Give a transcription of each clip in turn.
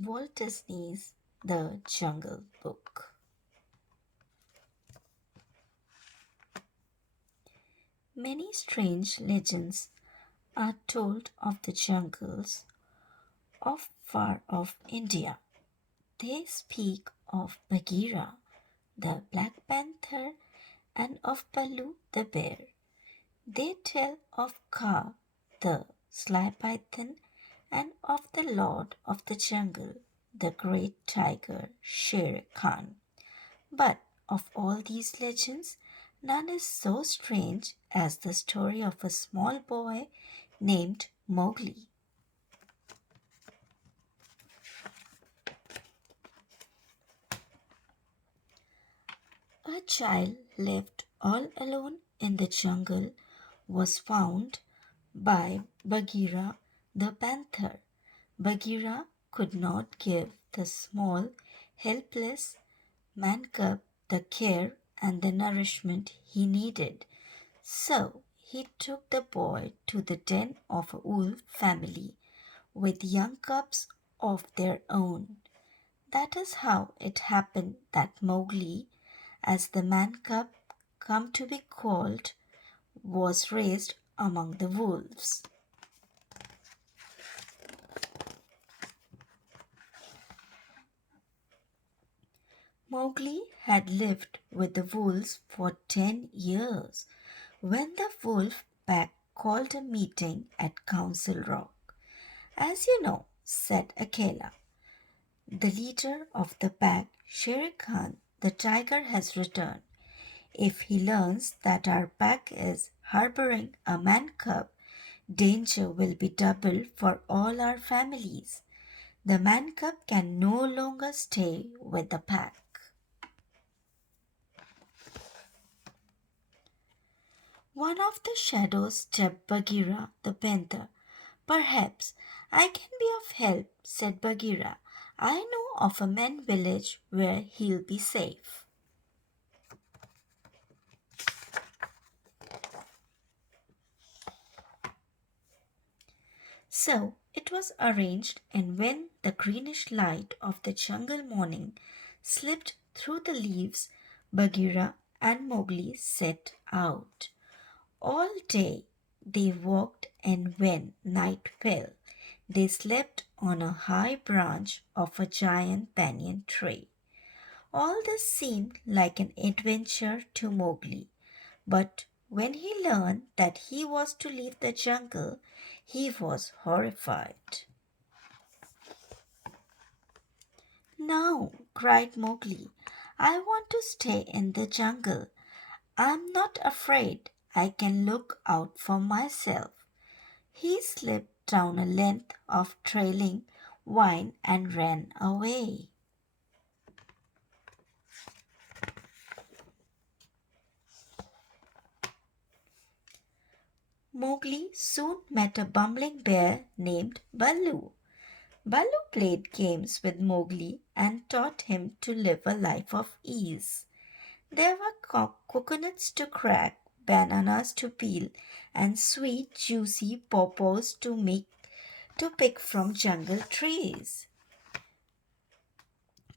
Walt Disney's The Jungle Book. Many strange legends are told of the jungles of far off India. They speak of Bagheera, the Black Panther, and of Baloo the bear. They tell of Kaa, the sly python, and of the Lord of the Jungle, the great tiger Shere Khan. But of all these legends, none is so strange as the story of a small boy named Mowgli. A child left all alone in the jungle was found by Bagheera the panther. Bagheera could not give the small, helpless man cub the care and the nourishment he needed. So he took the boy to the den of a wolf family with young cubs of their own. That is how it happened that Mowgli, as the man cub come to be called, was raised among the wolves. Mowgli had lived with the wolves for 10 years when the wolf pack called a meeting at Council Rock. As you know, said Akela, the leader of the pack, Shere Khan, the tiger, has returned. If he learns that our pack is harboring a man cub, danger will be double for all our families. The man cub can no longer stay with the pack. One of the shadows tapped Bagheera the panther. Perhaps I can be of help, said Bagheera. I know of a man village where he'll be safe. So it was arranged, and when the greenish light of the jungle morning slipped through the leaves, Bagheera and Mowgli set out. All day they walked, and when night fell, they slept on a high branch of a giant banyan tree. All this seemed like an adventure to Mowgli, but when he learned that he was to leave the jungle, he was horrified. No, cried Mowgli, I want to stay in the jungle. I'm not afraid. I can look out for myself. He slipped down a length of trailing vine and ran away. Mowgli soon met a bumbling bear named Baloo. Baloo played games with Mowgli and taught him to live a life of ease. There were coconuts to crack, bananas to peel, and sweet, juicy pawpaws to pick from jungle trees.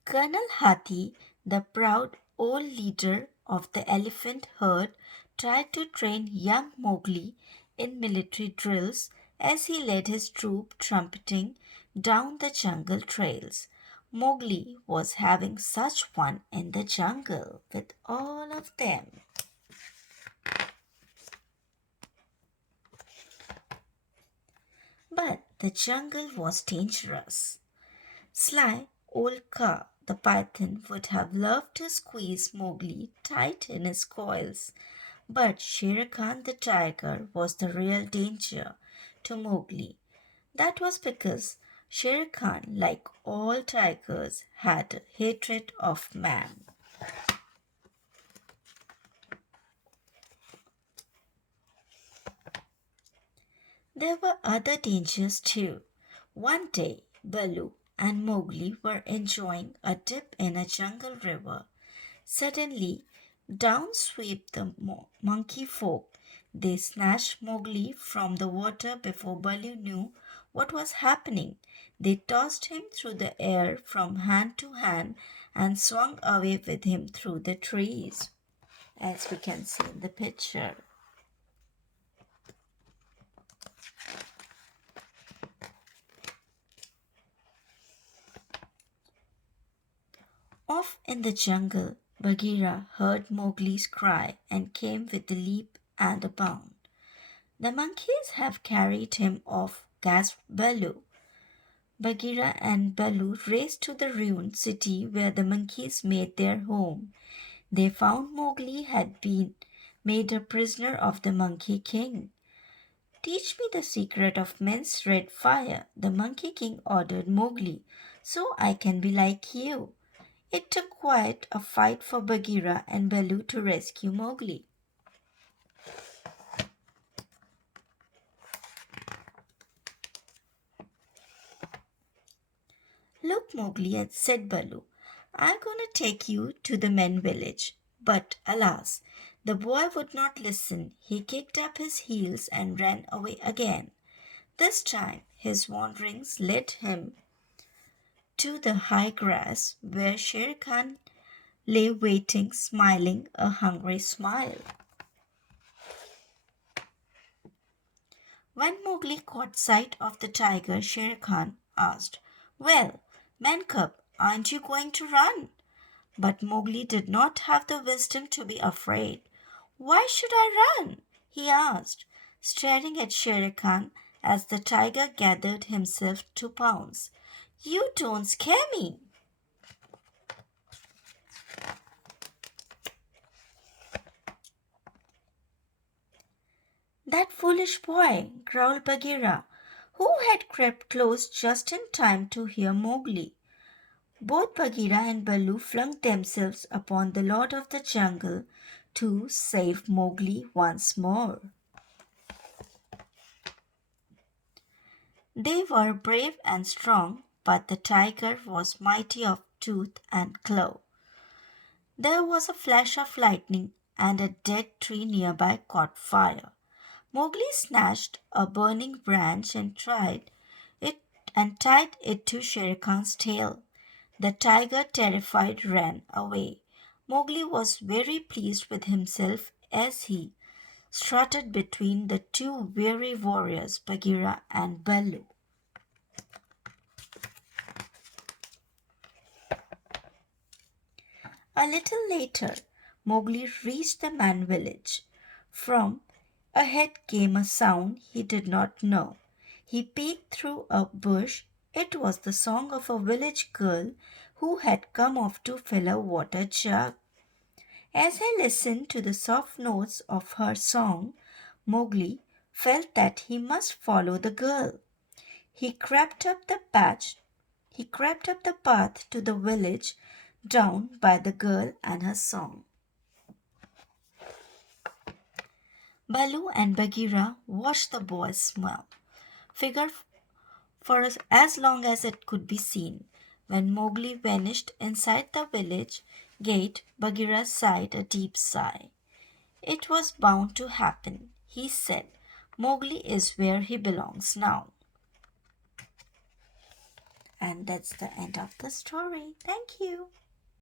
Colonel Hathi, the proud old leader of the elephant herd, tried to train young Mowgli in military drills as he led his troop trumpeting down the jungle trails. Mowgli was having such fun in the jungle with all of them. But the jungle was dangerous. Sly old Kaa the python would have loved to squeeze Mowgli tight in his coils, but Shere Khan the tiger was the real danger to Mowgli. That was because Shere Khan, like all tigers, had a hatred of man. There were other dangers too. One day, Baloo and Mowgli were enjoying a dip in a jungle river. Suddenly, down swept the monkey folk. They snatched Mowgli from the water before Baloo knew what was happening. They tossed him through the air from hand to hand and swung away with him through the trees, as we can see in the picture. Off in the jungle, Bagheera heard Mowgli's cry and came with a leap and a bound. "The monkeys have carried him off," gasped Baloo. Bagheera and Baloo raced to the ruined city where the monkeys made their home. They found Mowgli had been made a prisoner of the Monkey King. "Teach me the secret of men's red fire," the Monkey King ordered Mowgli, "so I can be like you." It took quite a fight for Bagheera and Baloo to rescue Mowgli. "Look, Mowgli," said Baloo, "I'm going to take you to the men village." But alas, the boy would not listen. He kicked up his heels and ran away again. This time his wanderings led him to the high grass where Shere Khan lay waiting, smiling a hungry smile. When Mowgli caught sight of the tiger, Shere Khan asked, "Well, man cub, aren't you going to run?" But Mowgli did not have the wisdom to be afraid. "Why should I run?" he asked, staring at Shere Khan as the tiger gathered himself to pounce. "You don't scare me." "That foolish boy!" growled Bagheera, who had crept close just in time to hear Mowgli. Both Bagheera and Baloo flung themselves upon the Lord of the Jungle to save Mowgli once more. They were brave and strong, but the tiger was mighty of tooth and claw. There was a flash of lightning, and a dead tree nearby caught fire. Mowgli snatched a burning branch and it tied it to Shere Khan's tail. The tiger, terrified, ran away. Mowgli was very pleased with himself as he strutted between the two weary warriors, Bagheera and Baloo. A little later, Mowgli reached the man village. From ahead came a sound he did not know. He peeked through a bush. It was the song of a village girl who had come off to fill a water jug. As he listened to the soft notes of her song, Mowgli felt that he must follow the girl. He crept up the patch. He crept up the path to the village down by the girl and her song. Baloo and Bagheera watched the boy figure for as long as it could be seen. When Mowgli vanished inside the village gate, Bagheera sighed a deep sigh. "It was bound to happen," he said. "Mowgli is where he belongs now." And that's the end of the story. Thank you.